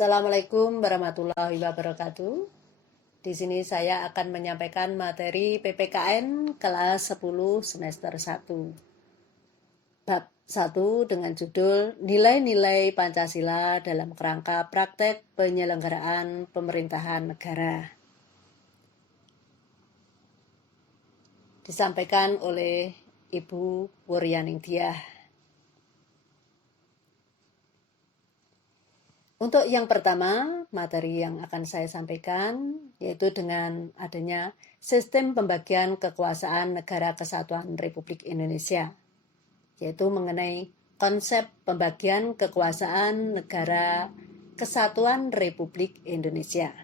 Assalamualaikum warahmatullahi wabarakatuh. Di sini saya akan menyampaikan materi PPKN kelas 10 semester 1. Bab 1 dengan judul Nilai-nilai Pancasila dalam kerangka praktek penyelenggaraan pemerintahan negara. Disampaikan oleh Ibu Wuryaningtyah. Untuk yang pertama, materi yang akan saya sampaikan yaitu dengan adanya sistem pembagian kekuasaan Negara Kesatuan Republik Indonesia, yaitu mengenai konsep pembagian kekuasaan Negara Kesatuan Republik Indonesia.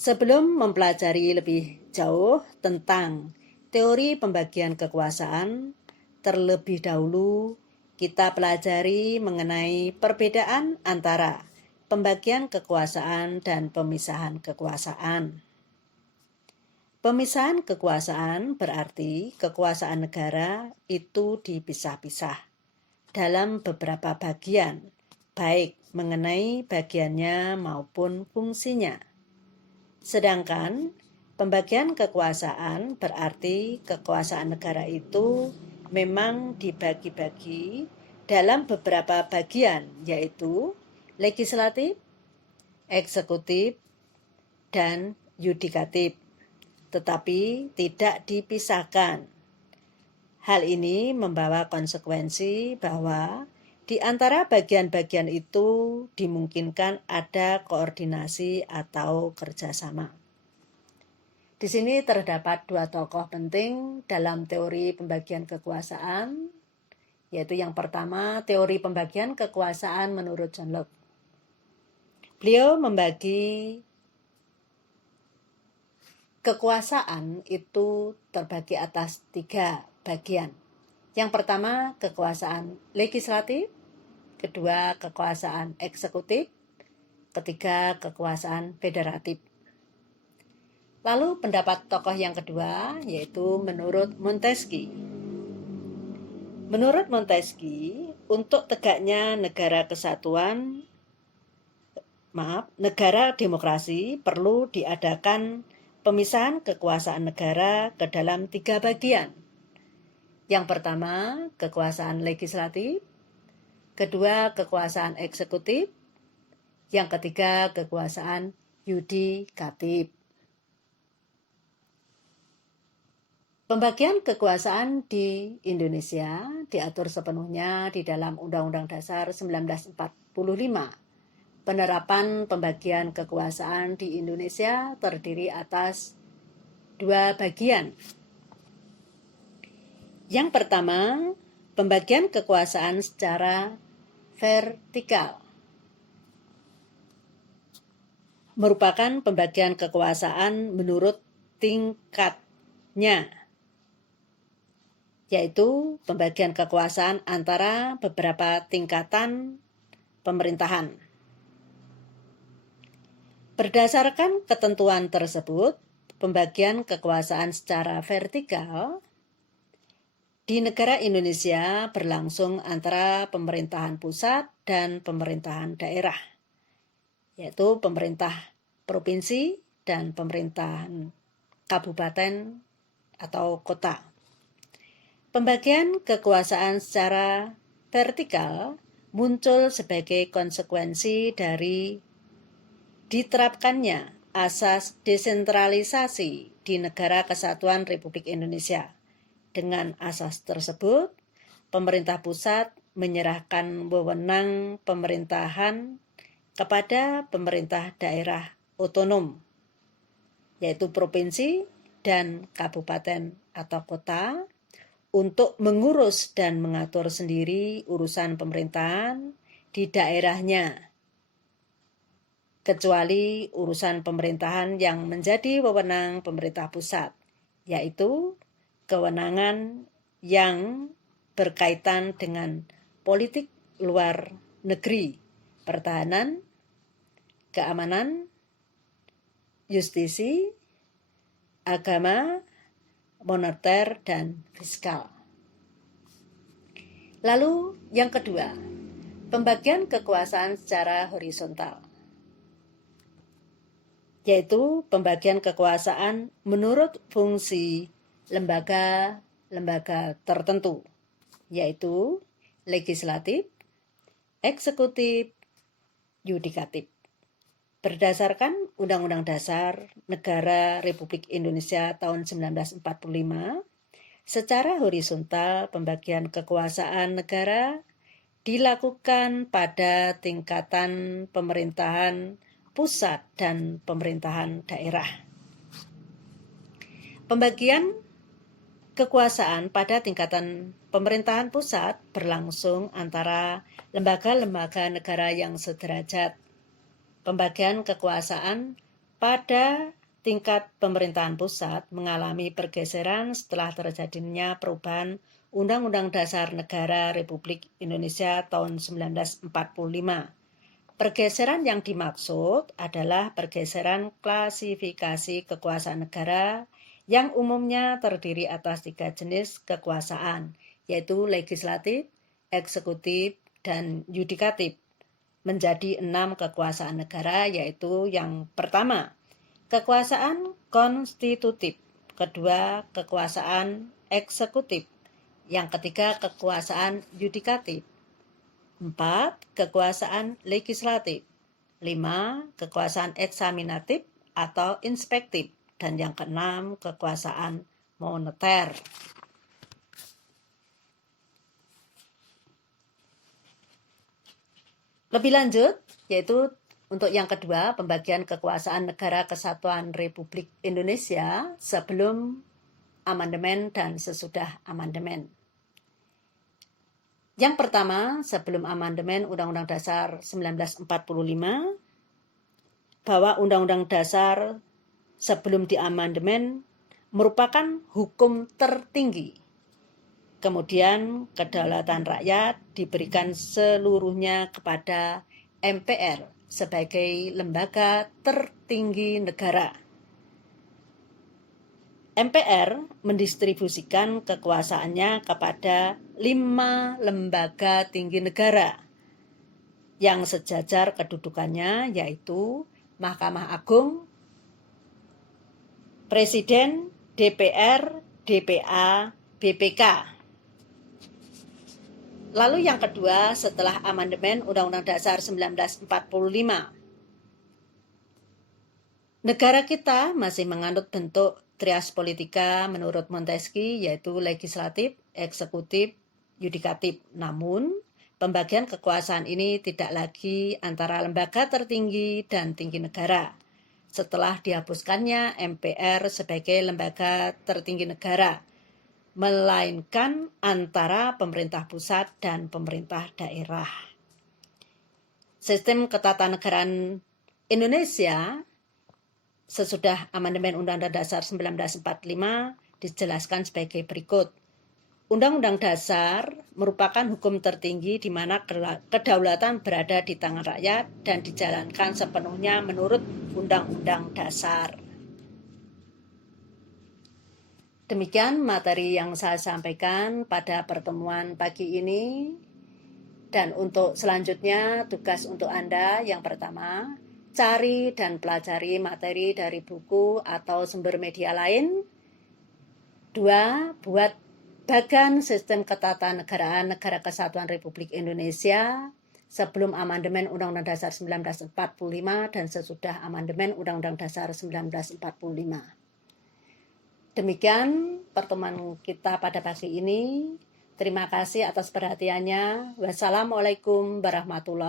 Sebelum mempelajari lebih jauh tentang teori pembagian kekuasaan, terlebih dahulu kita pelajari mengenai perbedaan antara pembagian kekuasaan dan pemisahan kekuasaan. Pemisahan kekuasaan berarti kekuasaan negara itu dipisah-pisah dalam beberapa bagian, baik mengenai bagiannya maupun fungsinya. Sedangkan pembagian kekuasaan berarti kekuasaan negara itu memang dibagi-bagi dalam beberapa bagian, yaitu legislatif, eksekutif, dan yudikatif, tetapi tidak dipisahkan. Hal ini membawa konsekuensi bahwa di antara bagian-bagian itu dimungkinkan ada koordinasi atau kerjasama. Di sini terdapat dua tokoh penting dalam teori pembagian kekuasaan, yaitu yang pertama teori pembagian kekuasaan menurut John Locke. Beliau membagi kekuasaan itu terbagi atas 3 bagian. Yang pertama kekuasaan legislatif, kedua kekuasaan eksekutif, ketiga kekuasaan federatif. Lalu pendapat tokoh yang kedua yaitu menurut Montesquieu. Menurut Montesquieu, untuk tegaknya negara demokrasi perlu diadakan pemisahan kekuasaan negara ke dalam 3 bagian. Yang pertama, kekuasaan legislatif, kedua, kekuasaan eksekutif, yang ketiga, kekuasaan yudikatif. Pembagian kekuasaan di Indonesia diatur sepenuhnya di dalam Undang-Undang Dasar 1945. Penerapan pembagian kekuasaan di Indonesia terdiri atas 2 bagian. Yang pertama, pembagian kekuasaan secara vertikal. Merupakan pembagian kekuasaan menurut tingkatnya, yaitu pembagian kekuasaan antara beberapa tingkatan pemerintahan. Berdasarkan ketentuan tersebut, pembagian kekuasaan secara vertikal di negara Indonesia berlangsung antara pemerintahan pusat dan pemerintahan daerah, yaitu pemerintah provinsi dan pemerintahan kabupaten atau kota. Pembagian kekuasaan secara vertikal muncul sebagai konsekuensi dari diterapkannya asas desentralisasi di Negara Kesatuan Republik Indonesia. Dengan asas tersebut, pemerintah pusat menyerahkan wewenang pemerintahan kepada pemerintah daerah otonom, yaitu provinsi dan kabupaten atau kota, untuk mengurus dan mengatur sendiri urusan pemerintahan di daerahnya, kecuali urusan pemerintahan yang menjadi wewenang pemerintah pusat, yaitu kewenangan yang berkaitan dengan politik luar negeri, pertahanan, keamanan, justisi, agama, moneter, dan fiskal. Lalu yang kedua, Pembagian kekuasaan secara horizontal, yaitu pembagian kekuasaan menurut fungsi lembaga-lembaga tertentu, yaitu legislatif, eksekutif, yudikatif. Berdasarkan Undang-Undang Dasar Negara Republik Indonesia tahun 1945, secara horizontal pembagian kekuasaan negara dilakukan pada tingkatan pemerintahan pusat dan pemerintahan daerah. Pembagian kekuasaan pada tingkatan pemerintahan pusat berlangsung antara lembaga-lembaga negara yang sederajat. Pembagian kekuasaan pada tingkat pemerintahan pusat mengalami pergeseran setelah terjadinya perubahan Undang-Undang Dasar Negara Republik Indonesia tahun 1945. Pergeseran yang dimaksud adalah pergeseran klasifikasi kekuasaan negara yang umumnya terdiri atas 3 jenis kekuasaan, yaitu legislatif, eksekutif, dan yudikatif, menjadi 6 kekuasaan negara, yaitu yang pertama, kekuasaan konstitutif, kedua, kekuasaan eksekutif, yang ketiga, kekuasaan yudikatif, 4, kekuasaan legislatif, 5, kekuasaan eksaminatif atau inspektif, dan yang keenam, kekuasaan moneter. Lebih lanjut, yaitu untuk yang kedua, pembagian kekuasaan Negara Kesatuan Republik Indonesia sebelum amandemen dan sesudah amandemen. Yang pertama, sebelum amandemen Undang-Undang Dasar 1945, bahwa Undang-Undang Dasar sebelum diamandemen merupakan hukum tertinggi. Kemudian kedaulatan rakyat diberikan seluruhnya kepada MPR sebagai lembaga tertinggi negara. MPR mendistribusikan kekuasaannya kepada 5 lembaga tinggi negara yang sejajar kedudukannya, yaitu Mahkamah Agung, Presiden, DPR, DPA, BPK. Lalu yang kedua, setelah amandemen Undang-Undang Dasar 1945, negara kita masih menganut bentuk trias politika menurut Montesquieu, yaitu legislatif, eksekutif, yudikatif. Namun, pembagian kekuasaan ini tidak lagi antara lembaga tertinggi dan tinggi negara. Setelah dihapuskannya MPR sebagai lembaga tertinggi negara, melainkan antara pemerintah pusat dan pemerintah daerah. Sistem ketatanegaraan Indonesia sesudah amandemen Undang-Undang Dasar 1945 dijelaskan sebagai berikut. Undang-Undang Dasar merupakan hukum tertinggi di mana kedaulatan berada di tangan rakyat dan dijalankan sepenuhnya menurut Undang-Undang Dasar. Demikian materi yang saya sampaikan pada pertemuan pagi ini. Dan untuk selanjutnya, tugas untuk Anda yang pertama, cari dan pelajari materi dari buku atau sumber media lain. 2, buat bagan sistem ketatanegaraan Negara Kesatuan Republik Indonesia sebelum amandemen Undang-Undang Dasar 1945 dan sesudah amandemen Undang-Undang Dasar 1945. Demikian pertemuan kita pada pagi ini. Terima kasih atas perhatiannya. Wassalamualaikum warahmatullahi wabarakatuh.